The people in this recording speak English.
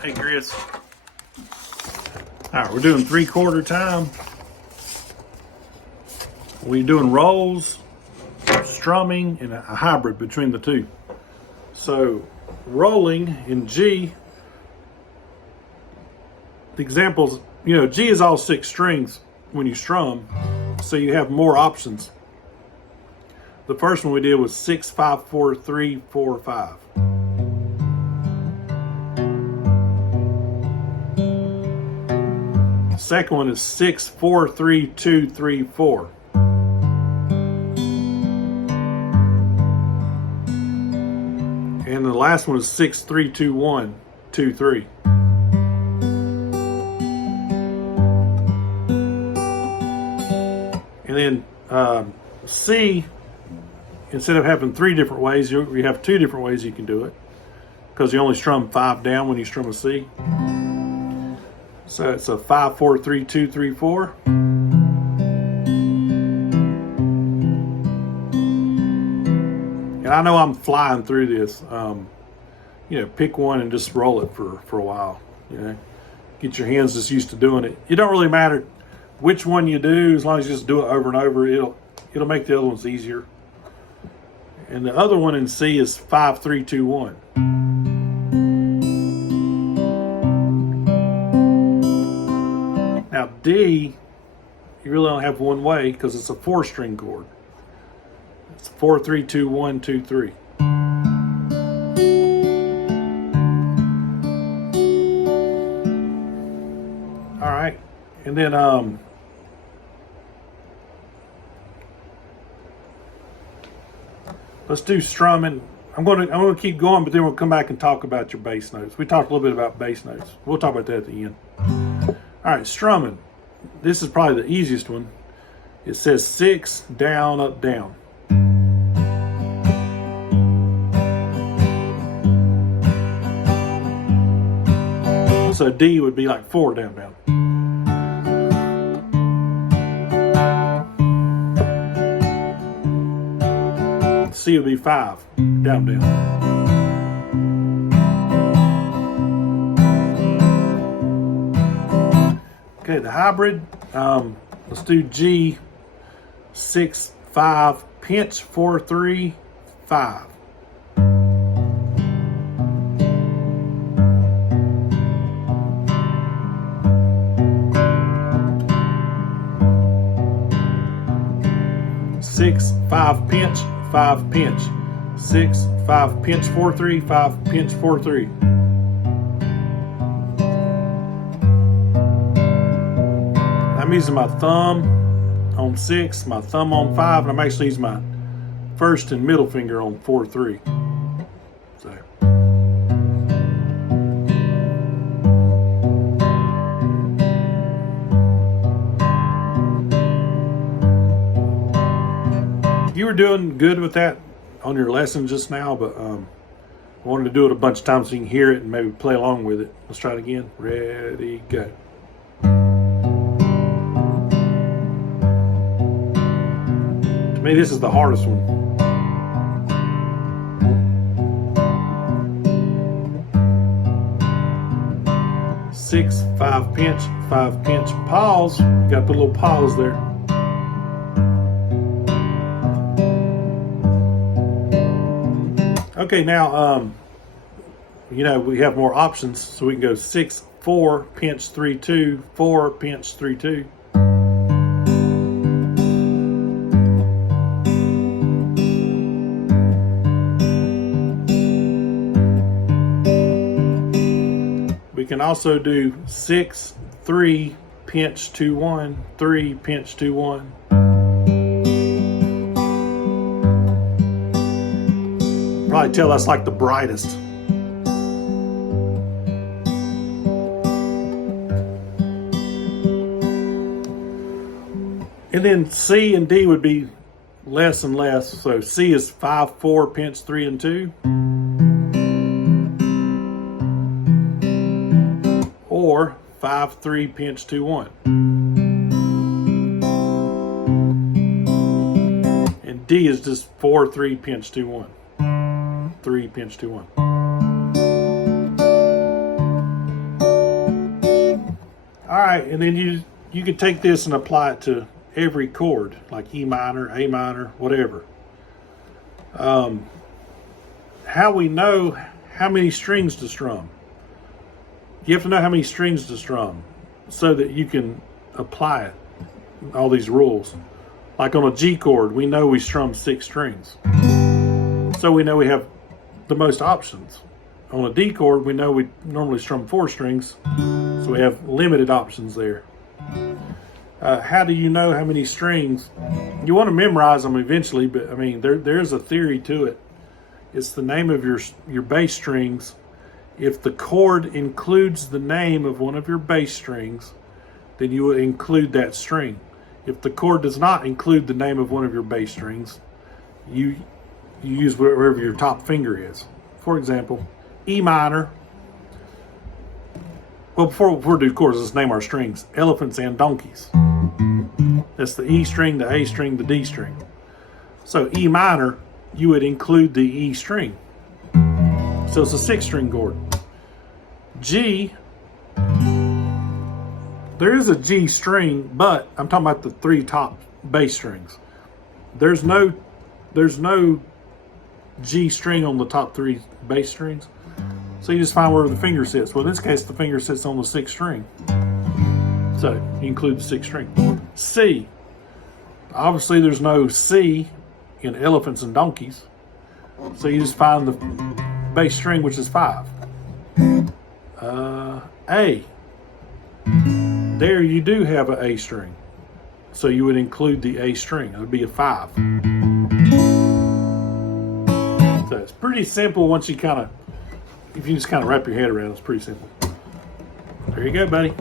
Hey, Chris. All right, we're doing 3/4 time. We're doing rolls, strumming, and a hybrid between the two. So, rolling in G, the examples, G is all 6 strings when you strum, so you have more options. The first one we did was 6, 5, 4, 3, 4, 5. Second one is 6, 4, 3, 2, 3, 4. And the last one is 6, 3, 2, 1, 2, 3. And then C, instead of having 3 different ways, you have 2 different ways you can do it, because you only strum 5 down when you strum a C. So it's a 5, 4, 3, 2, 3, 4. And I know I'm flying through this. Pick one and just roll it for a while. Get your hands just used to doing it. It don't really matter which one you do, as long as you just do it over and over. It'll make the other ones easier. And the other one in C is 5, 3, 2, 1. Now D, you really only have one way because it's a 4-string chord. It's 4, 3, 2, 1, 2, 3. All right, and then let's do strumming. I'm gonna keep going, but then we'll come back and talk about your bass notes. We talked a little bit about bass notes. We'll talk about that at the end. All right, strumming. This is probably the easiest one. It says 6, down, up, down. So D would be like 4, down, down. C would be 5, down, down. Okay, the hybrid, let's do G, 6, 5, pinch, 4, 3, 5. Six, 5, pinch, 5, pinch. 6, 5, pinch, 4, 3, 5, pinch, 4, 3. I'm using my thumb on 6, my thumb on 5, and I'm actually using my first and middle finger on 4, 3. So. You were doing good with that on your lesson just now, but I wanted to do it a bunch of times so you can hear it and maybe play along with it. Let's try it again. Ready, go. To me, this is the hardest one. Six, 5, pinch, 5, pinch, pause. You got to put a little pause there. Okay, now, we have more options, so we can go 6, 4, pinch, 3, 2, 4, pinch, 3, 2. We can also do 6, 3, pinch, 2, 1, 3, pinch, 2, 1. Probably tell that's like the brightest. And then C and D would be less and less. So C is 5, 4, pinch, 3, and 2. Or 5, 3, pinch, 2, 1. And D is just 4, 3, pinch, 2, 1. 3, pinch, 2, 1. right, and then you could take this and apply it to every chord, like E minor, A minor, whatever. How we know how many strings to strum. You have to know how many strings to strum so that you can apply it, all these rules. Like on a G chord, we know we strum 6 strings. So we know we have the most options. On a D chord, we know we normally strum 4 strings, so we have limited options there. How do you know how many strings? You want to memorize them eventually, but I mean, there's a theory to it. It's the name of your bass strings. If the chord includes the name of one of your bass strings, then you would include that string. If the chord does not include the name of one of your bass strings, you use wherever your top finger is. For example, E minor. Well, before we do chords, let's name our strings. Elephants and donkeys. That's the E string, the A string, the D string. So E minor, you would include the E string. So it's a 6-string chord. G, there is a G string, but I'm talking about the 3 top bass strings. There's no G string on the top 3 bass strings. So you just find where the finger sits. Well, in this case, the finger sits on the 6th string. So you include the 6th string. C, obviously there's no C in elephants and donkeys. So you just find the bass string, which is 5. A, there you do have an A string. So you would include the A string. It would be a 5. So it's pretty simple once you if you just kind of wrap your head around it, it's pretty simple. There you go, buddy.